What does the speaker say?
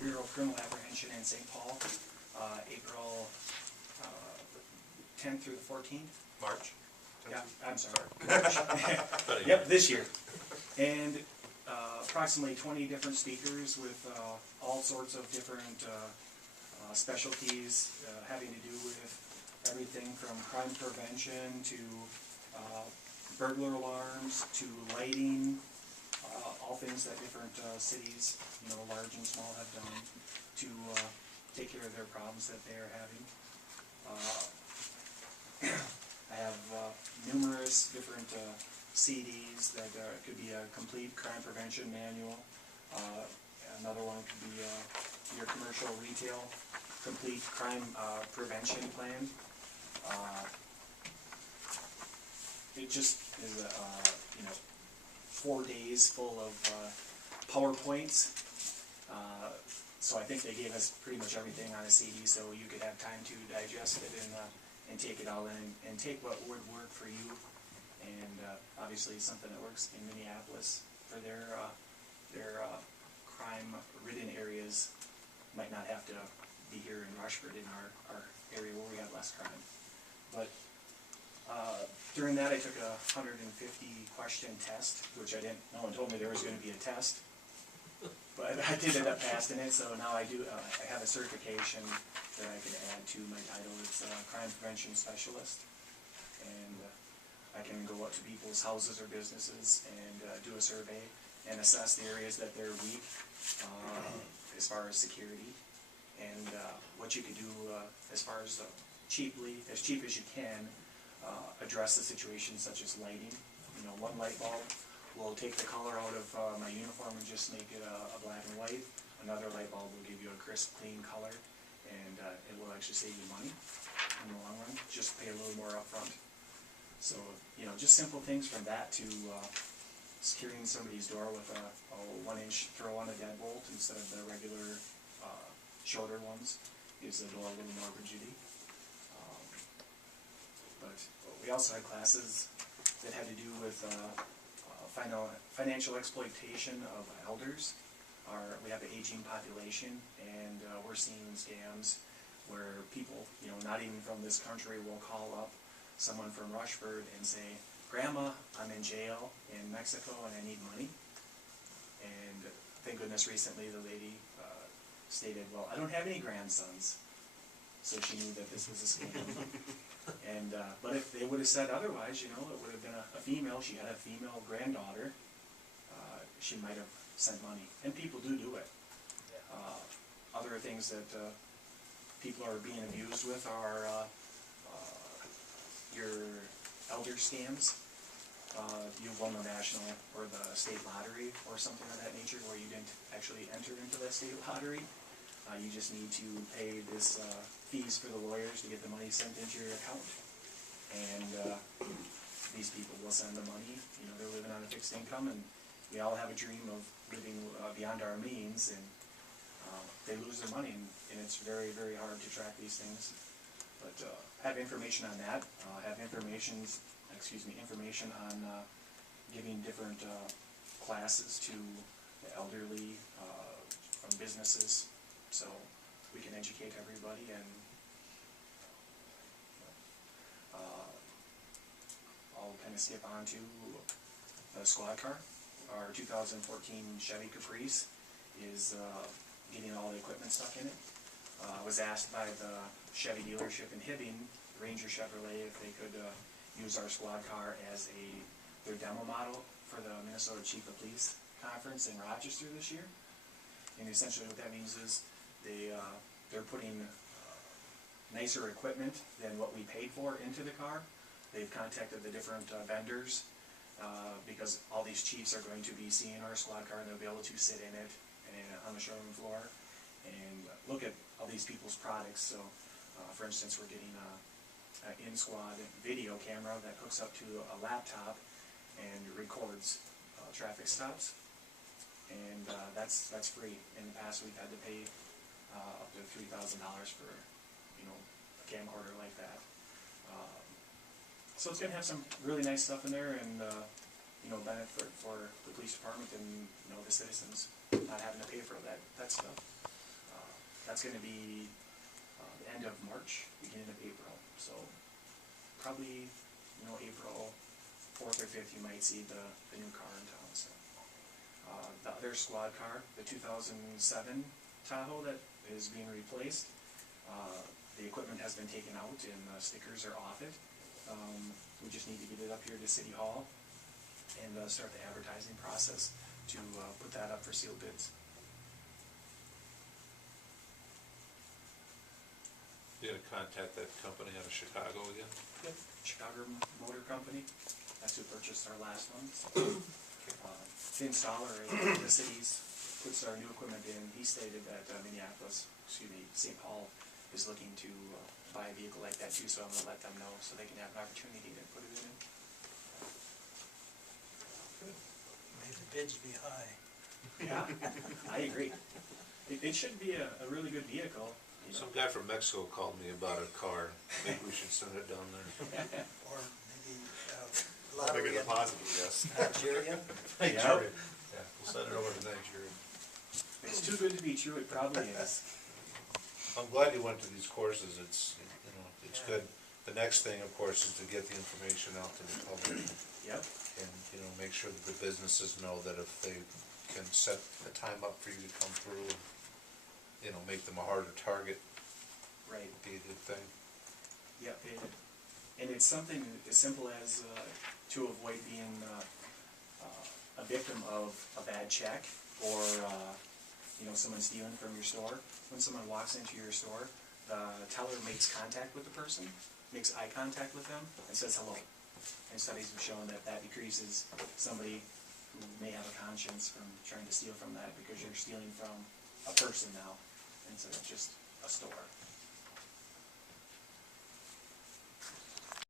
Bureau of Criminal Apprehension in St. Paul, April 10th through the 14th. March? Yeah, I'm sorry. Yep, this year. And approximately 20 different speakers with all sorts of different specialties having to do with everything from crime prevention to burglar alarms to lighting, all things that different cities, large and small, have done to take care of their problems that they are having. I have numerous different CDs that could be a complete crime prevention manual. Another one could be your commercial retail complete crime prevention plan. It just is 4 days full of PowerPoints. So I think they gave us pretty much everything on a CD, so you could have time to digest it and take it all in and take what would work for you. And obviously something that works in Minneapolis for their crime-ridden areas might not have to be here in Rushford, in our area where we have less crime. But during that I took a 150 question test, which no one told me there was going to be a test. But I did end up passing it, so now I have a certification that I can add to my title. It's a crime prevention specialist, and I can go up to people's houses or businesses and do a survey and assess the areas that they're weak as far as security, and what you could do as far as cheap as you can, address the situation such as lighting. One light bulb will take the color out of my uniform and just make it a black and white. Another light bulb will give you a crisp, clean color, and it will actually save you money in the long run. Just pay a little more up front. So, just simple things from that to securing somebody's door with a 1-inch throw on a deadbolt instead of the regular shorter ones gives the door a little more rigidity. But we also had classes that had to do with financial exploitation of elders. We have an aging population, and we're seeing scams where people, not even from this country, will call up someone from Rushford and say, "Grandma, I'm in jail in Mexico and I need money." And thank goodness recently the lady stated, "Well, I don't have any grandsons." So she knew that this was a scam. And but if they would have said otherwise, it would have been a female. She had a female granddaughter. She might have sent money, and people do it. Other things that people are being abused with are your elder scams. You won the national or the state lottery or something of that nature, where you didn't actually enter into that state lottery. You just need to pay this fees for the lawyers to get the money sent into your account. And these people will send the money. They're living on a fixed income, and we all have a dream of living beyond our means, and they lose their money, and it's very, very hard to track these things. But have information on that. Have information on giving different classes to the elderly from businesses, so we can educate everybody. And I'll kind of skip on to the squad car. Our 2014 Chevy Caprice is getting all the equipment stuck in it. I was asked by the Chevy dealership in Hibbing, Ranger Chevrolet, if they could use our squad car as their demo model for the Minnesota Chief of Police Conference in Rochester this year. And essentially what that means is they're putting nicer equipment than what we paid for into the car. They've contacted the different vendors because all these chiefs are going to be seeing our squad car, and they'll be able to sit in it and on the showroom floor and look at all these people's products. So for instance, we're getting an in-squad video camera that hooks up to a laptop and records traffic stops, and that's free. In the past we've had to pay up to $3,000 for a camcorder like that. So it's going to have some really nice stuff in there, and benefit for the police department and the citizens not having to pay for that stuff. that's gonna be, the end of March, beginning of April, so probably, you know, April 4th or 5th, you might see the new car in town, so. The other squad car, the 2007 Tahoe that is being replaced, the equipment has been taken out and the stickers are off it. We just need to get it up here to City Hall and start the advertising process to put that up for sealed bids. You gotta contact that company out of Chicago again? Yep. Chicago Motor Company, that's who purchased our last one. The installer at the cities puts our new equipment in. He stated that St. Paul is looking to buy a vehicle like that too, so I'm gonna let them know so they can have an opportunity to put it in. May the bids be high. Yeah, I agree. It should be a really good vehicle. You know. Some guy from Mexico called me about a car. Maybe we should send it down there. Or maybe I'll make lottery a in deposit, yes. Nigeria. Nigeria. Yeah, we'll send it over to Nigeria. It's too good to be true, it probably is. I'm glad you went to these courses. It's, you know, it's Yeah. good. The next thing, of course, is to get the information out to the public Yep, and, you know, make sure that the businesses know that if they can set a time up for you to come through and, you know, make them a harder target, right. would be a good thing. Yep, and it's something as simple as to avoid being a victim of a bad check or you know, someone stealing from your store. When someone walks into your store, the teller makes contact with the person, makes eye contact with them, and says hello. And studies have shown that that decreases somebody who may have a conscience from trying to steal from that because you're stealing from a person now instead of just a store.